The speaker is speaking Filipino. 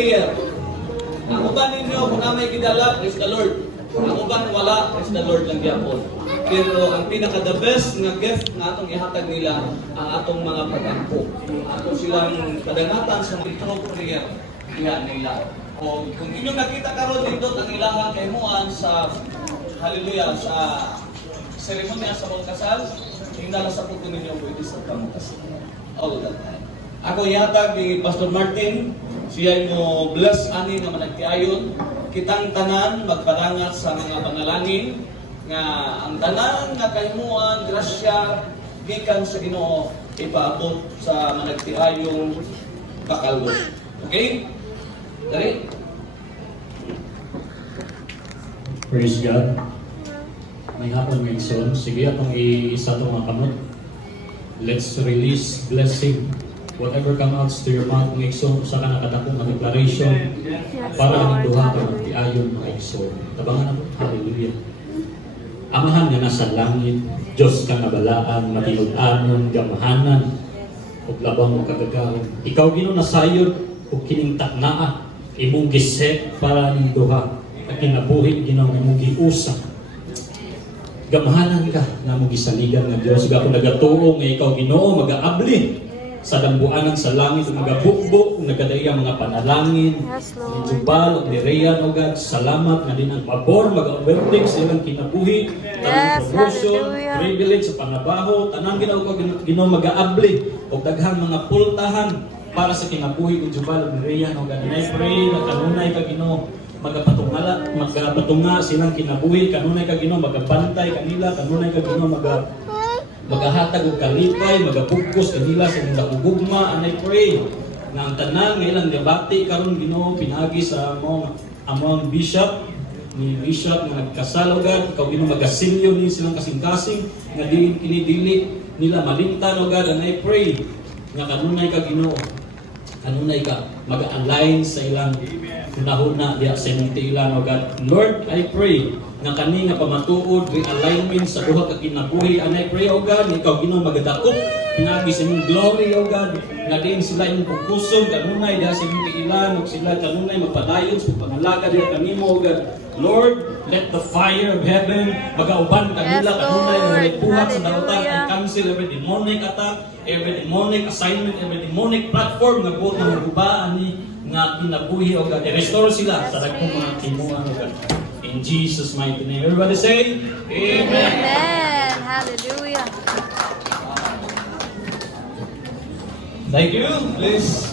prayer. Ang uban ninyo, kung na may gidala, praise the Lord. Ang uban wala, praise the Lord lang gyapon. Pero ang pinaka-the best nga gift na atong ihatag nila, ang atong mga pag-angko. Ato silang padangatan sa through prayer. Iya nila. O kung inyo nakita karon dito, ang ilahang kaymuan sa hallelujah, sa seremonya sa mga kasal, hingala sa puto ninyo pwede sa pamukasal. All that time. Ako yatag ni Pastor Martin, siya mo bless ani nga managtiayon, kitang tanan magpadangat sa mga panalangin nga ang tanan nga kahimuan, grasya gikan sa Ginoo ipaabot sa managtiayong kakalbo. Okay? Dari? Praise God. May hapon ng son. Sige, atong isa itong mga kamot. Let's release blessing. Whatever come out to your mouth ng igsoon, sa ka nakadakong mga declaration para ang duha ka magtiayon mga igsoon. Tabangan ako. Hallelujah. Amahan nga nasa langit, Diyos ka nabalaan, matinud-anon, gamahanan, ug labang mo kagagawin. Ikaw Ginoo nasayod ug kining taknaa, imong giset para ning duha. At kinabuhi Ginoo imong giusa. Gamahanan ka na mo gisaligan nga Dios. Ga ako nagatuo nga ikaw Ginoo magaabli sa dambuanan sa langit ug magabukbok ug nagadaya mga panalangin. Ni Jubal ug ni Rhea o God, salamat nga din ang pabor mag-overtake sa ilang kinabuhi, tanang promotion, privilege sa panabaho, tanang Ginoo ko Ginoo magaabli ug daghang mga pultahan para sa kinabuhi ug Jubal ug ni Rhea o God. And I pray na kanunay ka Ginoo magapatunga silang kinabuhi, kanunay ka Ginoo magabantay kanila, kanunay ka Ginoo magahatag og kalipay, magapugkos kanila sa ilang ugugma. And I pray na ang tanan nga ilang debate karon Ginoo pinagi sa among bishop ni bishop nga nagkasalogan, ikaw Ginoo magasilyo ni silang kasing-kasing nga dili nila malimtan o God. And I pray nga kanunay ka Ginoo, kanunay ka mag-align sa ilang hunahuna diya sa imong tiilan o God. Lord, I pray nga kani nga pamatuod realignment sa duha ka kinabuhi. And I pray o God, ikaw Ginoo magadakop pinagi sa imong glory o God, nga din sila imong pagkusog kanunay diha sa imong tiilan ug sila kanunay mapadayon sa pangalagad diha kanimo o God. Lord, let the fire of heaven magauban kanila kanunay nga nagbuhat sa dautan and cancel every demonic attack, every demonic assignment, every demonic platform nga buot nga magubaan ni nga kinabuhi o God. I-restore sila sa dagkong mga timuan o God. In Jesus' mighty name. Everybody say, Amen. Amen. Hallelujah. Thank you. Please